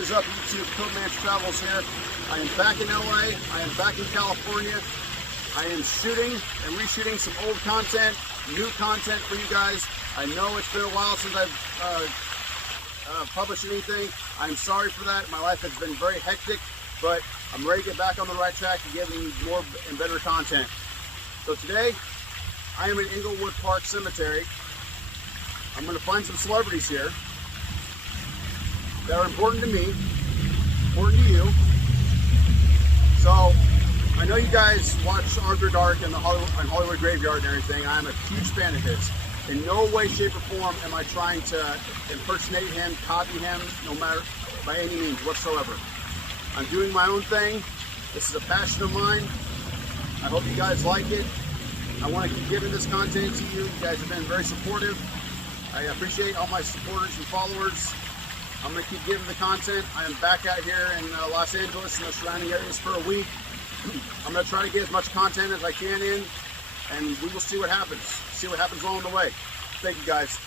is up, YouTube? Codeman's Travels here. I am back in LA. I am back in California. I am shooting and reshooting some old content, new content for you guys. I know it's been a while since I've published anything. I'm sorry for that. My life has been very hectic, but I'm ready to get back on the right track and giving you more and better content. So today, I am in Inglewood Park Cemetery. I'm going to find some celebrities here that are important to me, important to you. So, I know you guys watch Arthur Dark and the Hollywood Graveyard and everything. I'm a huge fan of his. In no way, shape, or form am I trying to impersonate him, copy him, no matter, by any means whatsoever. I'm doing my own thing. This is a passion of mine. I hope you guys like it. I want to keep giving this content to you. You guys have been very supportive. I appreciate all my supporters and followers. I'm going to keep giving the content. I am back out here in Los Angeles and the surrounding areas for a week. I'm going to try to get as much content as I can in, and we will see what happens. See what happens along the way. Thank you, guys.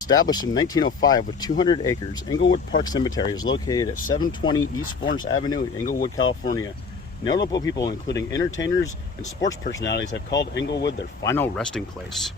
Established in 1905 with 200 acres, Inglewood Park Cemetery is located at 720 East Florence Avenue in Inglewood, California. Notable people, including entertainers and sports personalities, have called Inglewood their final resting place.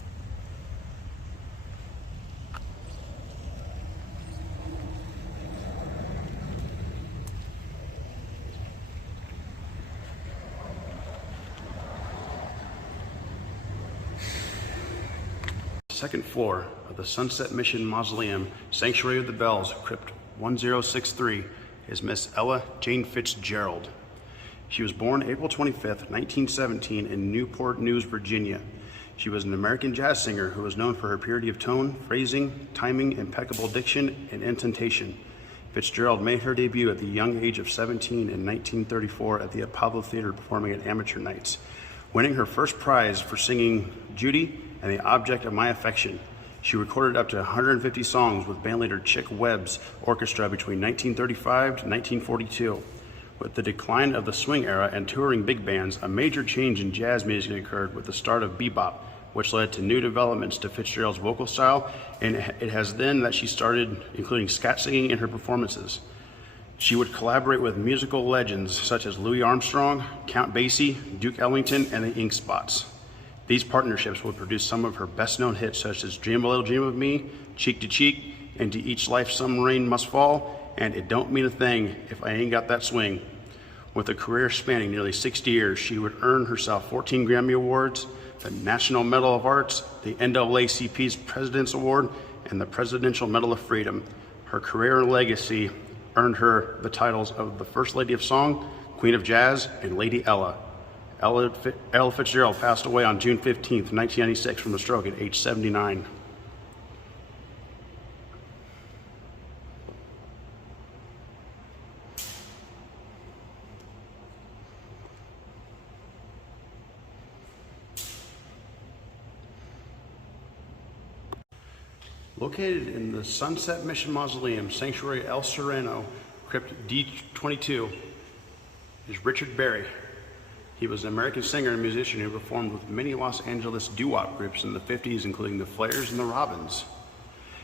Second floor of the Sunset Mission Mausoleum, Sanctuary of the Bells, Crypt 1063, is Miss Etta Jane Fitzgerald. She was born April 25th, 1917 in Newport News, Virginia. She was an American jazz singer who was known for her purity of tone, phrasing, timing, impeccable diction, and intonation. Fitzgerald made her debut at the young age of 17 in 1934 at the Apollo Theater performing at amateur nights, winning her first prize for singing Judy and the Object of My Affection. She recorded up to 150 songs with bandleader Chick Webb's orchestra between 1935 to 1942. With the decline of the swing era and touring big bands, a major change in jazz music occurred with the start of bebop, which led to new developments to Fitzgerald's vocal style, and it has then that she started including scat singing in her performances. She would collaborate with musical legends such as Louis Armstrong, Count Basie, Duke Ellington, and the Ink Spots. These partnerships would produce some of her best-known hits such as Dream a Little Dream of Me, Cheek to Cheek, and To Each Life Some Rain Must Fall, and It Don't Mean a Thing If I Ain't Got That Swing. With a career spanning nearly 60 years, she would earn herself 14 Grammy Awards, the National Medal of Arts, the NAACP's President's Award, and the Presidential Medal of Freedom. Her career and legacy earned her the titles of the First Lady of Song, Queen of Jazz, and Lady Ella. Ella Fitzgerald passed away on June 15th, 1996 from a stroke at age 79. Located in the Sunset Mission Mausoleum, Sanctuary El Sereno, Crypt D22, is Richard Berry. He was an American singer and musician who performed with many Los Angeles doo-wop groups in the 50s, including the Flares and the Robins.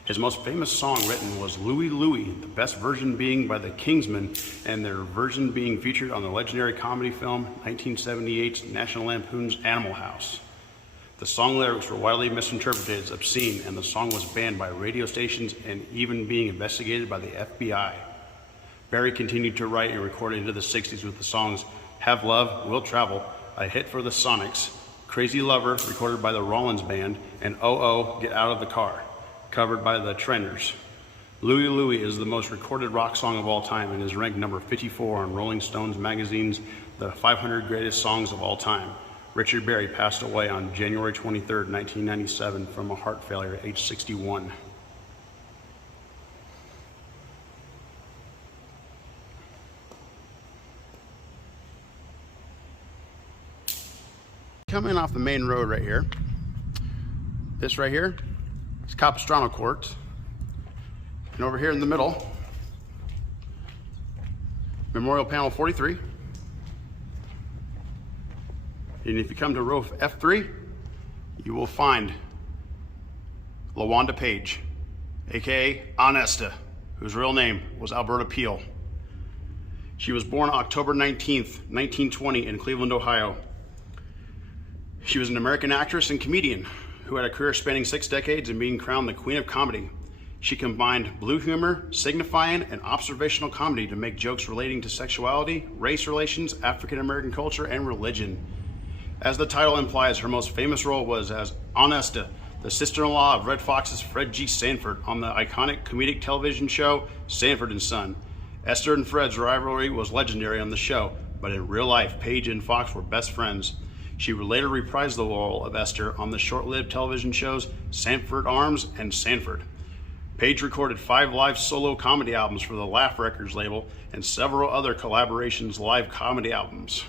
His most famous song written was Louie Louie, the best version being by the Kingsmen, and their version being featured on the legendary comedy film 1978's National Lampoon's Animal House. The song lyrics were widely misinterpreted as obscene, and the song was banned by radio stations and even being investigated by the FBI. Berry continued to write and record into the 60s with the songs Have Love, Will Travel, a hit for the Sonics, Crazy Lover, recorded by the Rollins Band, and Oh Oh, Get Out of the Car, covered by the Trenders. Louie Louie is the most recorded rock song of all time and is ranked number 54 on Rolling Stones magazine's The 500 Greatest Songs of All Time. Richard Berry passed away on January 23rd, 1997 from a heart failure at age 61. Coming off the main road right here, this right here is Capistrano Court, and over here in the middle, Memorial Panel 43. And if you come to row F3, you will find LaWanda Page, aka Honesta, whose real name was Alberta Peel. She was born October 19th, 1920 in Cleveland, Ohio. She was an American actress and comedian who had a career spanning 6 decades and being crowned the Queen of Comedy. She combined blue humor, signifying, and observational comedy to make jokes relating to sexuality, race relations, African American culture, and religion. As the title implies, her most famous role was as Honesta, the sister-in-law of Red Fox's Fred G. Sanford on the iconic comedic television show Sanford and Son. Esther and Fred's rivalry was legendary on the show, but in real life, Page and Fox were best friends. She would later reprise the role of Esther on the short-lived television shows Sanford Arms and Sanford. Page recorded 5 live solo comedy albums for the Laugh Records label and several other collaborations live comedy albums.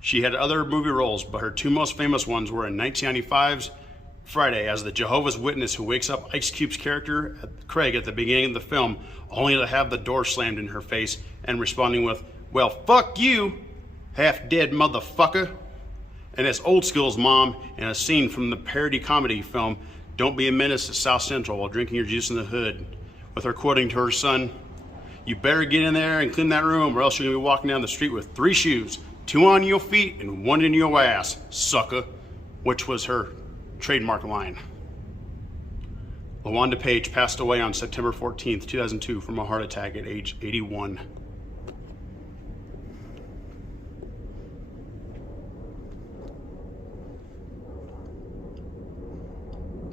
She had other movie roles, but her 2 most famous ones were in 1995's Friday as the Jehovah's Witness who wakes up Ice Cube's character, Craig, at the beginning of the film, only to have the door slammed in her face and responding with, "Well, fuck you, half-dead motherfucker," and as Old School's mom in a scene from the parody comedy film Don't Be a Menace at South Central while drinking your juice in the hood, with her quoting to her son, "You better get in there and clean that room or else you're going to be walking down the street with 3 shoes, 2 on your feet and 1 in your ass, sucker," which was her trademark line. LaWanda Page passed away on September 14th, 2002 from a heart attack at age 81.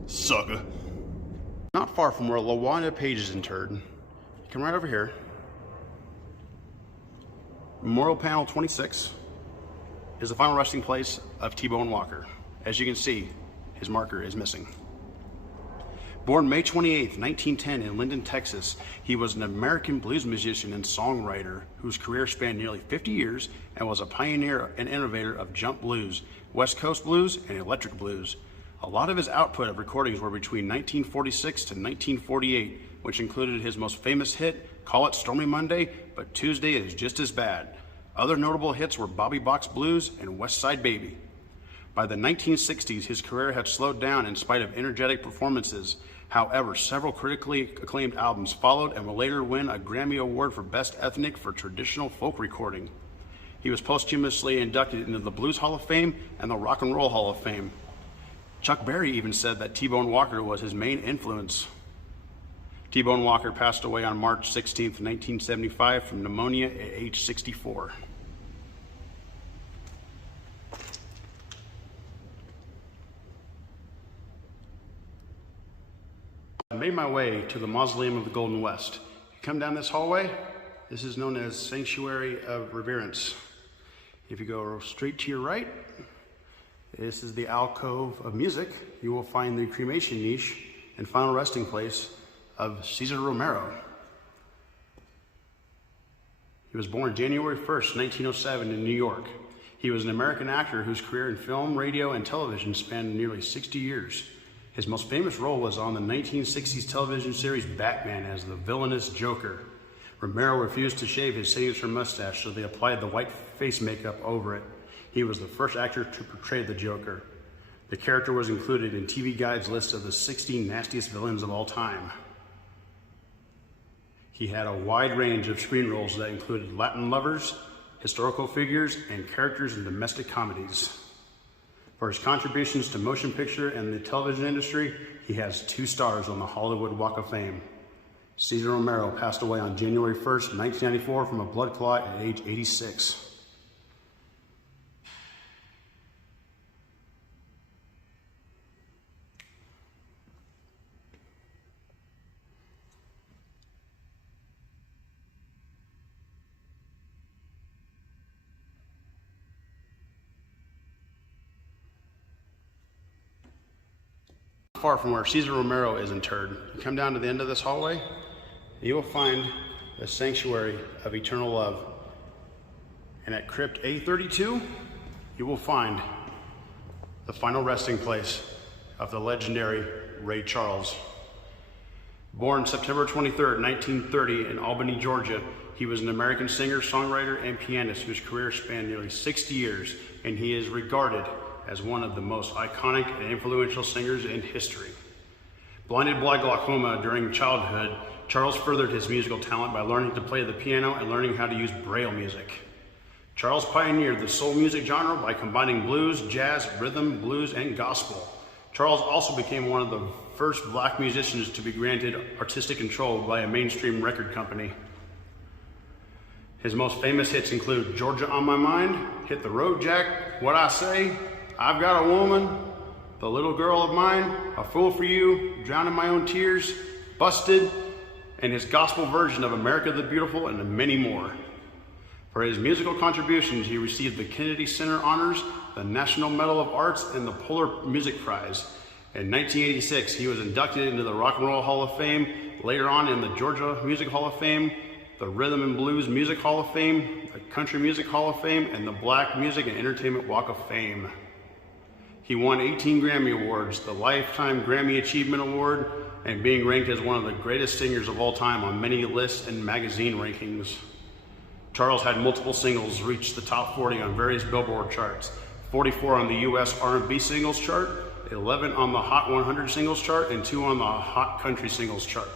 Sucker. Not far from where LaWanda Page is interred, you come right over here. Memorial Panel 26 is the final resting place of T-Bone Walker. As you can see, his marker is missing. Born May 28, 1910 in Linden, Texas, he was an American blues musician and songwriter whose career spanned nearly 50 years and was a pioneer and innovator of jump blues, West Coast blues, and electric blues. A lot of his output of recordings were between 1946 to 1948, which included his most famous hit, Call It Stormy Monday, but Tuesday Is Just As Bad. Other notable hits were Bobby Box Blues and West Side Baby. By the 1960s, his career had slowed down in spite of energetic performances. However, several critically acclaimed albums followed and would later win a Grammy Award for Best Ethnic for Traditional Folk Recording. He was posthumously inducted into the Blues Hall of Fame and the Rock and Roll Hall of Fame. Chuck Berry even said that T-Bone Walker was his main influence. T-Bone Walker passed away on March 16, 1975 from pneumonia at age 64. I made my way to the Mausoleum of the Golden West. You come down this hallway, this is known as Sanctuary of Reverence. If you go straight to your right, this is the alcove of music. You will find the cremation niche and final resting place of Cesar Romero. He was born January 1st, 1907 in New York. He was an American actor whose career in film, radio, and television spanned nearly 60 years. His most famous role was on the 1960s television series Batman as the villainous Joker. Romero refused to shave his signature mustache, so they applied the white face makeup over it. He was the first actor to portray the Joker. The character was included in TV Guide's list of the 60 nastiest villains of all time. He had a wide range of screen roles that included Latin lovers, historical figures, and characters in domestic comedies. For his contributions to motion picture and the television industry, he has 2 stars on the Hollywood Walk of Fame. Cesar Romero passed away on January 1st, 1994 from a blood clot at age 86. Far from where Cesar Romero is interred, you come down to the end of this hallway, and you will find the Sanctuary of Eternal Love. And at Crypt A32, you will find the final resting place of the legendary Ray Charles. Born September 23rd, 1930 in Albany, Georgia, he was an American singer, songwriter, and pianist whose career spanned nearly 60 years, and he is regarded as one of the most iconic and influential singers in history. Blinded by glaucoma during childhood, Charles furthered his musical talent by learning to play the piano and learning how to use Braille music. Charles pioneered the soul music genre by combining blues, jazz, rhythm, blues, and gospel. Charles also became one of the first black musicians to be granted artistic control by a mainstream record company. His most famous hits include Georgia on My Mind, Hit the Road Jack, What I Say, I've Got a Woman, The Little Girl of Mine, A Fool for You, Drowning My Own Tears, Busted, and his gospel version of America the Beautiful, and many more. For his musical contributions, he received the Kennedy Center Honors, the National Medal of Arts, and the Polar Music Prize. In 1986, he was inducted into the Rock and Roll Hall of Fame, later on in the Georgia Music Hall of Fame, the Rhythm and Blues Music Hall of Fame, the Country Music Hall of Fame, and the Black Music and Entertainment Walk of Fame. He won 18 Grammy Awards, the Lifetime Grammy Achievement Award, and being ranked as one of the greatest singers of all time on many lists and magazine rankings. Charles had multiple singles reach the top 40 on various Billboard charts, 44 on the US R&B singles chart, 11 on the Hot 100 singles chart, and 2 on the Hot Country singles chart.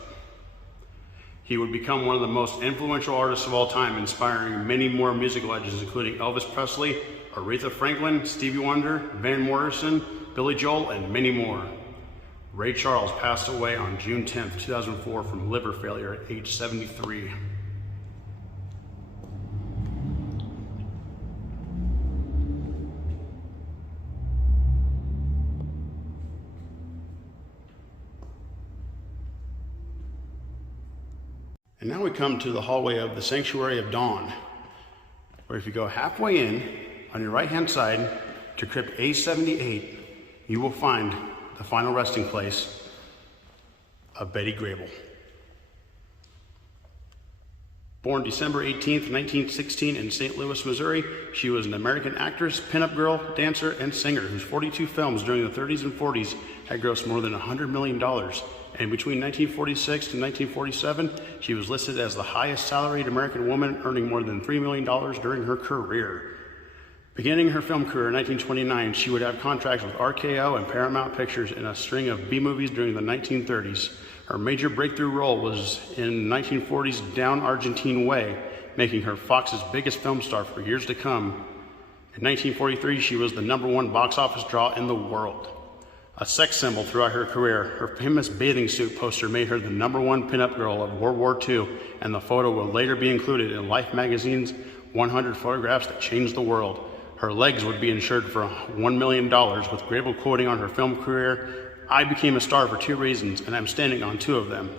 He would become one of the most influential artists of all time, inspiring many more music legends, including Elvis Presley, Aretha Franklin, Stevie Wonder, Van Morrison, Billy Joel, and many more. Ray Charles passed away on June 10, 2004 from liver failure at age 73. And now we come to the hallway of the Sanctuary of Dawn, where if you go halfway in, on your right-hand side, to crypt A78, you will find the final resting place of Betty Grable. Born December 18th, 1916 in St. Louis, Missouri, she was an American actress, pinup girl, dancer, and singer whose 42 films during the 30s and 40s had grossed more than $100 million. And between 1946 and 1947, she was listed as the highest salaried American woman, earning more than $3 million during her career. Beginning her film career in 1929, she would have contracts with RKO and Paramount Pictures in a string of B-movies during the 1930s. Her major breakthrough role was in 1940's Down Argentine Way, making her Fox's biggest film star for years to come. In 1943, she was the #1 box office draw in the world. A sex symbol throughout her career, her famous bathing suit poster made her the #1 pinup girl of World War II, and the photo will later be included in Life magazine's 100 Photographs That Changed the World. Her legs would be insured for $1 million, with Grable quoting on her film career, "I became a star for 2 reasons, and I'm standing on 2 of them."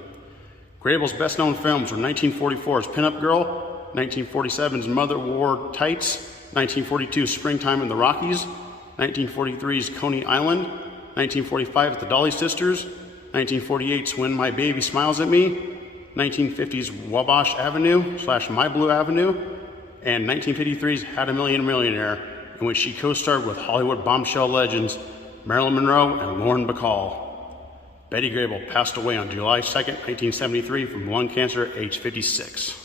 Grable's best-known films were 1944's Pinup Girl, 1947's Mother Wore Tights, 1942's Springtime in the Rockies, 1943's Coney Island, 1945's The Dolly Sisters, 1948's When My Baby Smiles at Me, 1950's Wabash Avenue / My Blue Avenue, and 1953's Had a Millionaire, in which she co-starred with Hollywood bombshell legends Marilyn Monroe and Lauren Bacall. Betty Grable passed away on July 2nd, 1973 from lung cancer at age 56.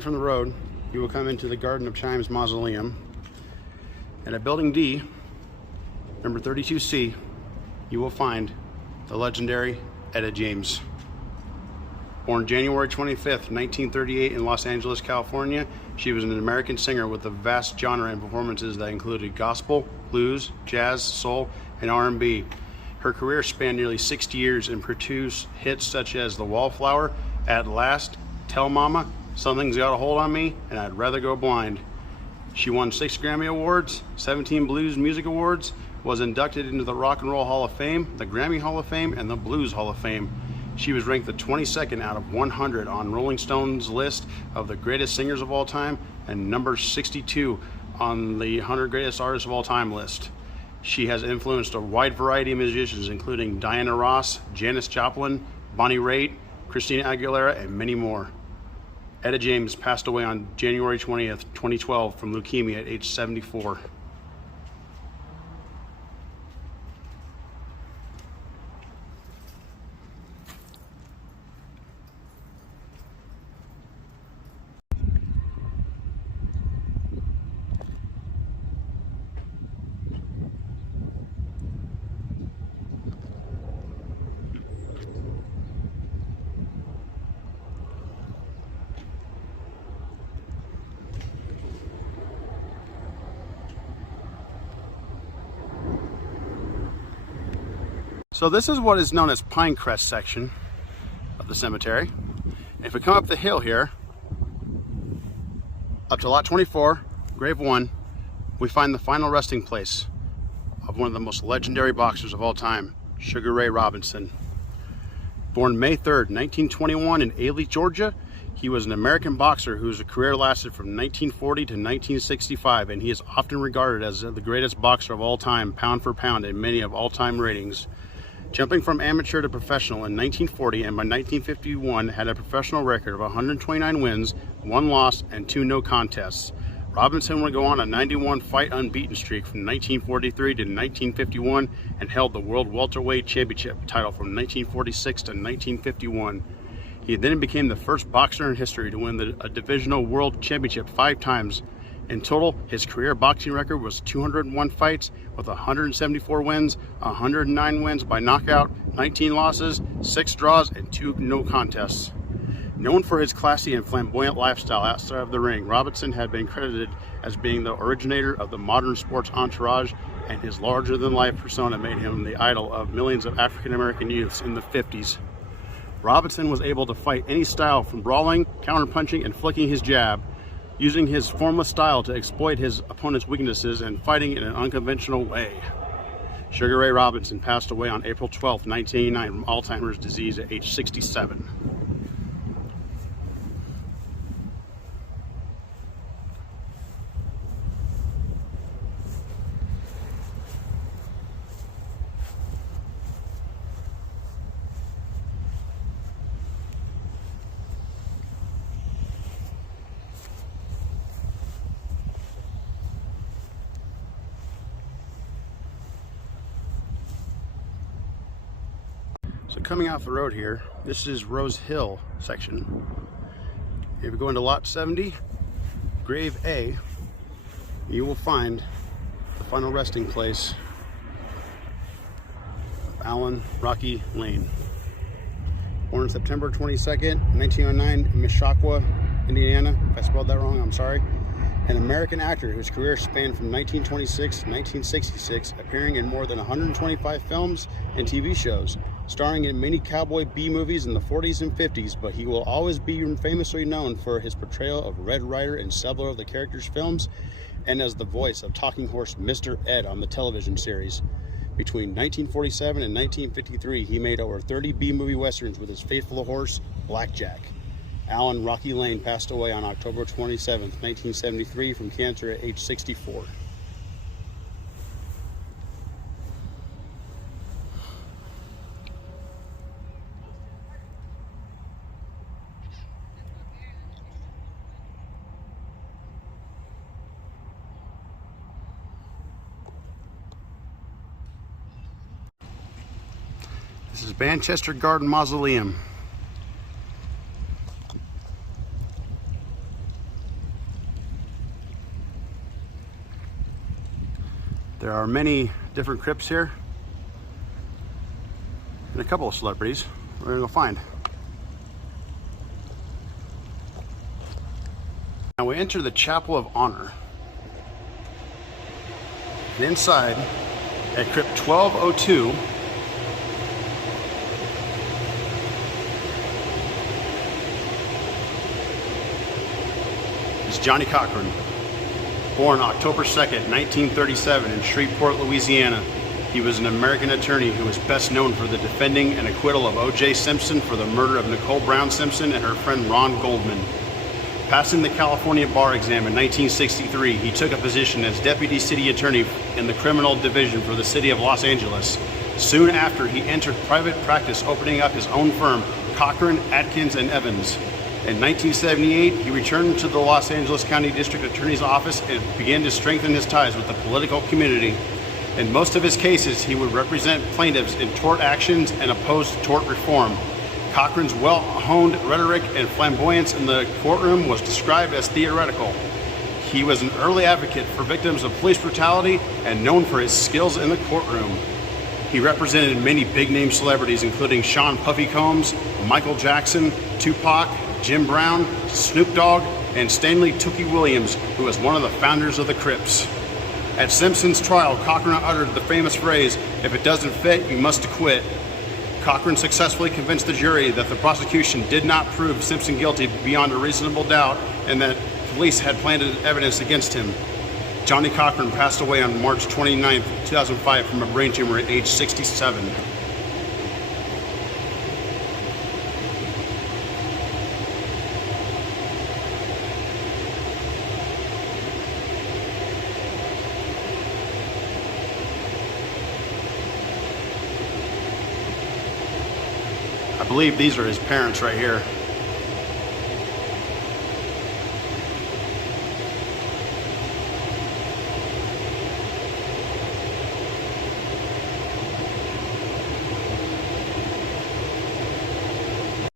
From the road, you will come into the Garden of Chimes Mausoleum, and at Building D, number 32C, you will find the legendary Etta James. Born January 25th, 1938 in Los Angeles, California, she was an American singer with a vast genre and performances that included gospel, blues, jazz, soul, and R&B. Her career spanned nearly 60 years and produced hits such as The Wallflower, At Last, Tell Mama, Something's Got a Hold on Me, and I'd Rather Go Blind. She won 6 Grammy Awards, 17 Blues Music Awards, was inducted into the Rock and Roll Hall of Fame, the Grammy Hall of Fame, and the Blues Hall of Fame. She was ranked the 22nd out of 100 on Rolling Stone's list of the greatest singers of all time, and number 62 on the 100 greatest artists of all time list. She has influenced a wide variety of musicians, including Diana Ross, Janis Joplin, Bonnie Raitt, Christina Aguilera, and many more. Etta James passed away on January 20th, 2012 from leukemia at age 74. So this is what is known as Pinecrest section of the cemetery. If we come up the hill here, up to lot 24, grave 1, we find the final resting place of one of the most legendary boxers of all time, Sugar Ray Robinson. Born May 3rd, 1921 in Ely, Georgia, he was an American boxer whose career lasted from 1940 to 1965, and he is often regarded as the greatest boxer of all time, pound for pound, in many of all-time ratings. Jumping from amateur to professional in 1940, and by 1951 had a professional record of 129 wins, 1 loss, and 2 no contests. Robinson would go on a 91 fight unbeaten streak from 1943 to 1951 and held the World Welterweight Championship title from 1946 to 1951. He then became the first boxer in history to win a divisional world championship 5 times. In total, his career boxing record was 201 fights with 174 wins, 109 wins by knockout, 19 losses, 6 draws, and 2 no contests. Known for his classy and flamboyant lifestyle outside of the ring, Robinson had been credited as being the originator of the modern sports entourage, and his larger-than-life persona made him the idol of millions of African-American youths in the 50s. Robinson was able to fight any style, from brawling, counterpunching, and flicking his jab, using his formless style to exploit his opponent's weaknesses and fighting in an unconventional way. Sugar Ray Robinson passed away on April 12, 1989 from Alzheimer's disease at age 67. So coming off the road here, this is Rose Hill section. If you go into lot 70, grave A, you will find the final resting place of Allan Rocky Lane. Born September 22nd, 1909 in Mishawaka, Indiana. If I spelled that wrong, I'm sorry. An American actor whose career spanned from 1926 to 1966, appearing in more than 125 films and TV shows, starring in many cowboy B-movies in the 40s and 50s, but he will always be famously known for his portrayal of Red Ryder in several of the character's films, and as the voice of talking horse Mr. Ed on the television series. Between 1947 and 1953, he made over 30 B-movie westerns with his faithful horse, Blackjack. Allan Rocky Lane passed away on October 27, 1973 from cancer at age 64. This is Manchester Garden Mausoleum. There are many different crypts here, and a couple of celebrities we're going to go find. Now we enter the Chapel of Honor. And inside, at crypt 1202, is Johnnie Cochran. Born October 2nd, 1937 in Shreveport, Louisiana, he was an American attorney who was best known for the defending and acquittal of O.J. Simpson for the murder of Nicole Brown Simpson and her friend Ron Goldman. Passing the California bar exam in 1963, he took a position as deputy city attorney in the criminal division for the city of Los Angeles. Soon after, he entered private practice, opening up his own firm, Cochran, Atkins, and Evans. In 1978, he returned to the Los Angeles County District Attorney's Office and began to strengthen his ties with the political community. In most of his cases, he would represent plaintiffs in tort actions and oppose tort reform. Cochran's well-honed rhetoric and flamboyance in the courtroom was described as theoretical. He was an early advocate for victims of police brutality and known for his skills in the courtroom. He represented many big-name celebrities, including Sean Puffy Combs, Michael Jackson, Tupac, Jim Brown, Snoop Dogg, and Stanley Tookie Williams, who was one of the founders of the Crips. At Simpson's trial, Cochran uttered the famous phrase, "If it doesn't fit, you must acquit." Cochran successfully convinced the jury that the prosecution did not prove Simpson guilty beyond a reasonable doubt and that police had planted evidence against him. Johnnie Cochran passed away on March 29, 2005 from a brain tumor at age 67. I believe these are his parents right here.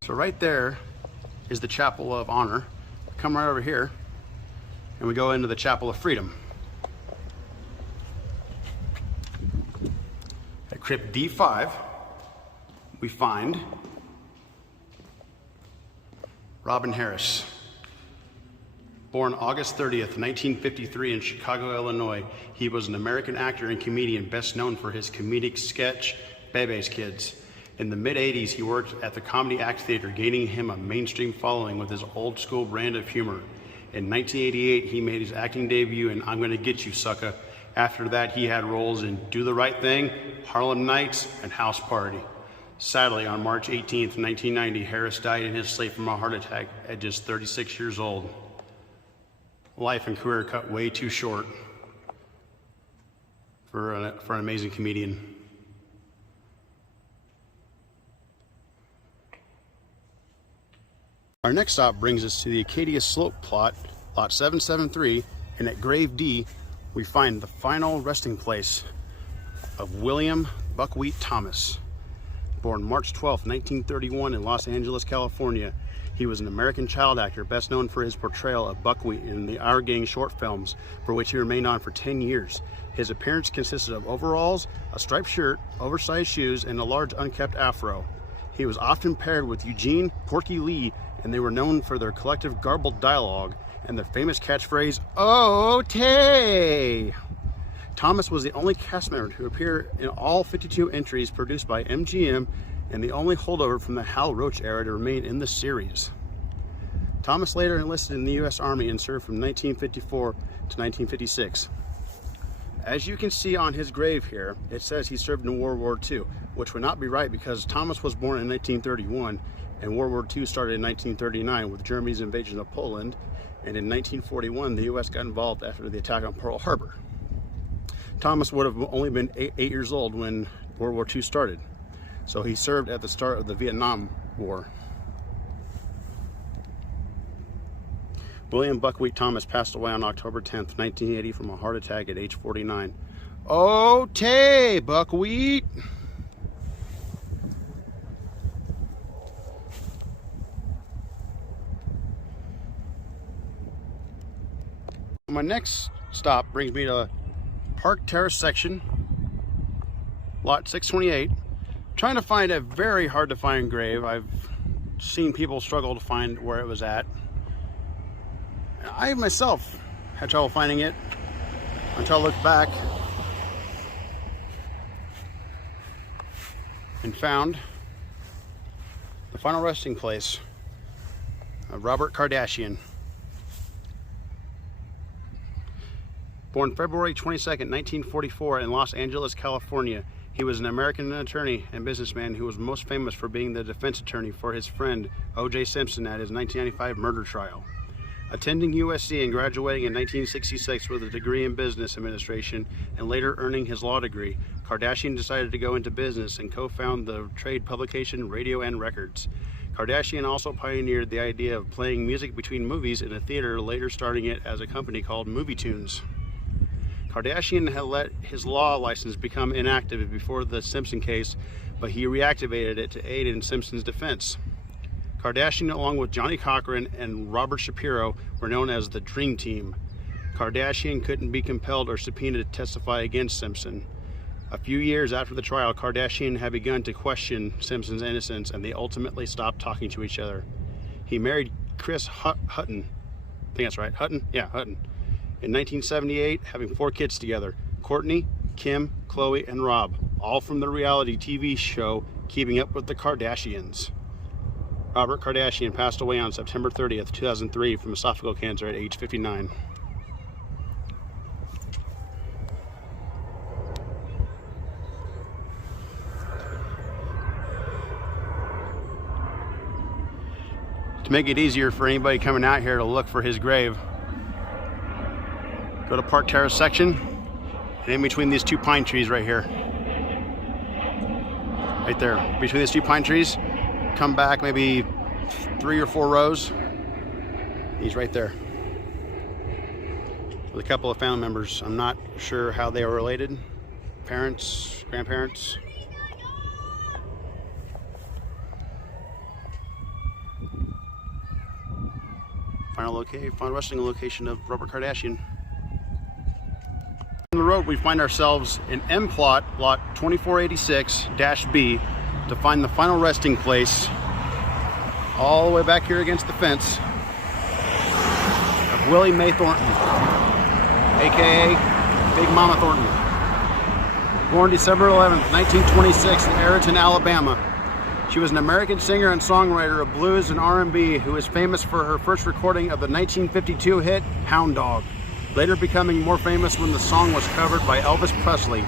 So right there is the Chapel of Honor. Come right over here and we go into the Chapel of Freedom. At crypt D5, we find Robin Harris. Born August 30th, 1953 in Chicago, Illinois, he was an American actor and comedian best known for his comedic sketch, Bebe's Kids. In the mid-'80s, he worked at the Comedy Act Theater, gaining him a mainstream following with his old-school brand of humor. In 1988, he made his acting debut in I'm Gonna Get You, Sucka. After that, he had roles in Do the Right Thing, Harlem Nights, and House Party. Sadly, on March 18th, 1990, Harris died in his sleep from a heart attack at just 36 years old. Life and career cut way too short for an amazing comedian. Our next stop brings us to the Acadia Slope plot, lot 773, and at grave D, we find the final resting place of William Buckwheat Thomas. Born March 12, 1931 in Los Angeles, California, he was an American child actor best known for his portrayal of Buckwheat in the Our Gang short films, for which he remained on for 10 years. His appearance consisted of overalls, a striped shirt, oversized shoes, and a large unkept afro. He was often paired with Eugene Porky Lee, and they were known for their collective garbled dialogue and their famous catchphrase, "Oh, Tay!" Thomas was the only cast member to appear in all 52 entries produced by MGM and the only holdover from the Hal Roach era to remain in the series. Thomas later enlisted in the U.S. Army and served from 1954 to 1956. As you can see on his grave here, it says he served in World War II, which would not be right because Thomas was born in 1931 and World War II started in 1939 with Germany's invasion of Poland, and in 1941 the U.S. got involved after the attack on Pearl Harbor. Thomas would have only been 8 years old when World War II started, so he served at the start of the Vietnam War. William Buckwheat Thomas passed away on October 10th, 1980 from a heart attack at age 49. Oh, Tay, Buckwheat! My next stop brings me to Park Terrace section, lot 628. Trying to find a very hard to find grave. I've seen people struggle to find where it was at. I myself had trouble finding it until I looked back and found the final resting place of Robert Kardashian. Born February 22nd, 1944 in Los Angeles, California, he was an American attorney and businessman who was most famous for being the defense attorney for his friend O.J. Simpson at his 1995 murder trial. Attending USC and graduating in 1966 with a degree in business administration and later earning his law degree, Kardashian decided to go into business and co-found the trade publication Radio and Records. Kardashian also pioneered the idea of playing music between movies in a theater, later starting it as a company called Movie Tunes. Kardashian had let his law license become inactive before the Simpson case, but he reactivated it to aid in Simpson's defense. Kardashian, along with Johnnie Cochran and Robert Shapiro, were known as the Dream Team. Kardashian couldn't be compelled or subpoenaed to testify against Simpson. A few years after the trial, Kardashian had begun to question Simpson's innocence, and they ultimately stopped talking to each other. He married Chris Hutton. I think that's right. Hutton? Yeah, Hutton. in 1978, having 4 kids together: Courtney, Kim, Chloe, and Rob, all from the reality TV show Keeping Up with the Kardashians. Robert Kardashian passed away on September 30th, 2003 from esophageal cancer at age 59. To make it easier for anybody coming out here to look for his grave, go to Park Terrace section, and in between these 2 pine trees right here, right there, between these 2 pine trees, come back maybe 3 or 4 rows. He's right there with a couple of family members. I'm not sure how they are related, parents, grandparents. Final resting location of Robert Kardashian. On the road, we find ourselves in M plot, lot 2486-B, to find the final resting place, all the way back here against the fence, of Willie Mae Thornton, aka Big Mama Thornton. Born December 11th, 1926 in Ayrton, Alabama. She was an American singer and songwriter of blues and R&B who is famous for her first recording of the 1952 hit Hound Dog, later becoming more famous when the song was covered by Elvis Presley.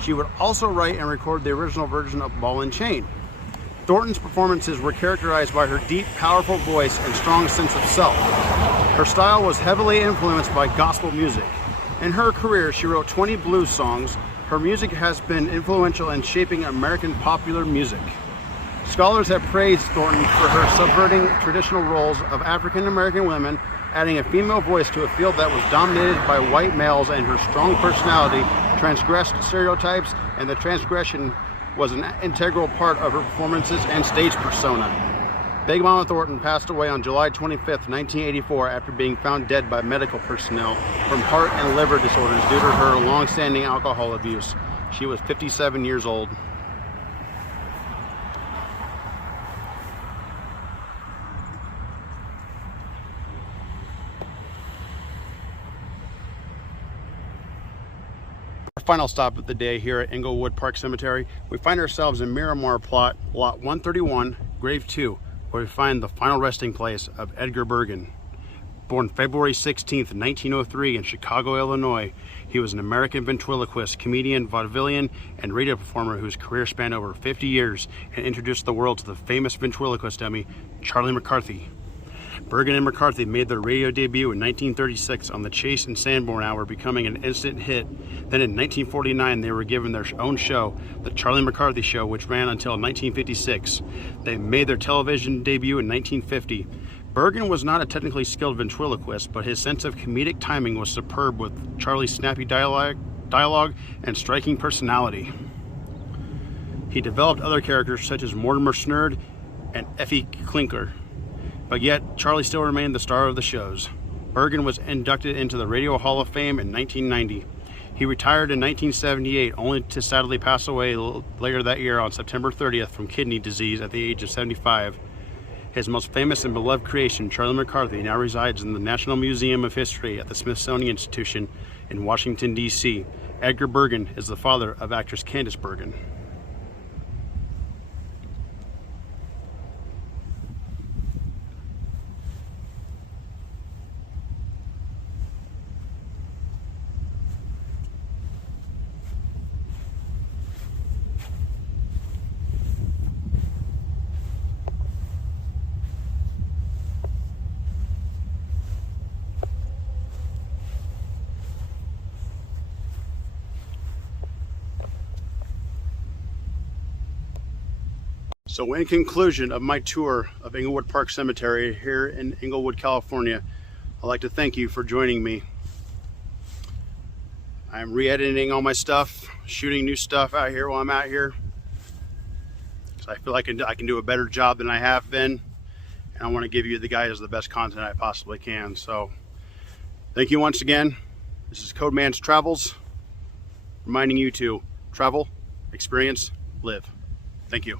She would also write and record the original version of Ball and Chain. Thornton's performances were characterized by her deep, powerful voice and strong sense of self. Her style was heavily influenced by gospel music. In her career, she wrote 20 blues songs. Her music has been influential in shaping American popular music. Scholars have praised Thornton for her subverting traditional roles of African American women, adding a female voice to a field that was dominated by white males, and her strong personality transgressed stereotypes, and the transgression was an integral part of her performances and stage persona. Big Mama Thornton passed away on July 25th, 1984 after being found dead by medical personnel from heart and liver disorders due to her long-standing alcohol abuse. She was 57 years old. Final stop of the day here at Inglewood Park Cemetery. We find ourselves in Miramar plot, lot 131, grave 2, where we find the final resting place of Edgar Bergen. Born February 16th, 1903 in Chicago, Illinois, he was an American ventriloquist, comedian, vaudevillian, and radio performer whose career spanned over 50 years and introduced the world to the famous ventriloquist dummy, Charlie McCarthy. Bergen and McCarthy made their radio debut in 1936 on the Chase and Sanborn Hour, becoming an instant hit. Then in 1949, they were given their own show, The Charlie McCarthy Show, which ran until 1956. They made their television debut in 1950. Bergen was not a technically skilled ventriloquist, but his sense of comedic timing was superb, with Charlie's snappy dialogue and striking personality. He developed other characters such as Mortimer Snurd and Effie Clinker, but yet Charlie still remained the star of the shows. Bergen was inducted into the Radio Hall of Fame in 1990. He retired in 1978, only to sadly pass away later that year on September 30th from kidney disease at the age of 75. His most famous and beloved creation, Charlie McCarthy, now resides in the National Museum of History at the Smithsonian Institution in Washington, D.C. Edgar Bergen is the father of actress Candice Bergen. So in conclusion of my tour of Inglewood Park Cemetery here in Inglewood, California, I'd like to thank you for joining me. I'm re-editing all my stuff, shooting new stuff out here while I'm out here. So I feel like I can do a better job than I have been. And I want to give you the guys the best content I possibly can. So thank you once again. This is Codeman's Travels, reminding you to travel, experience, live. Thank you.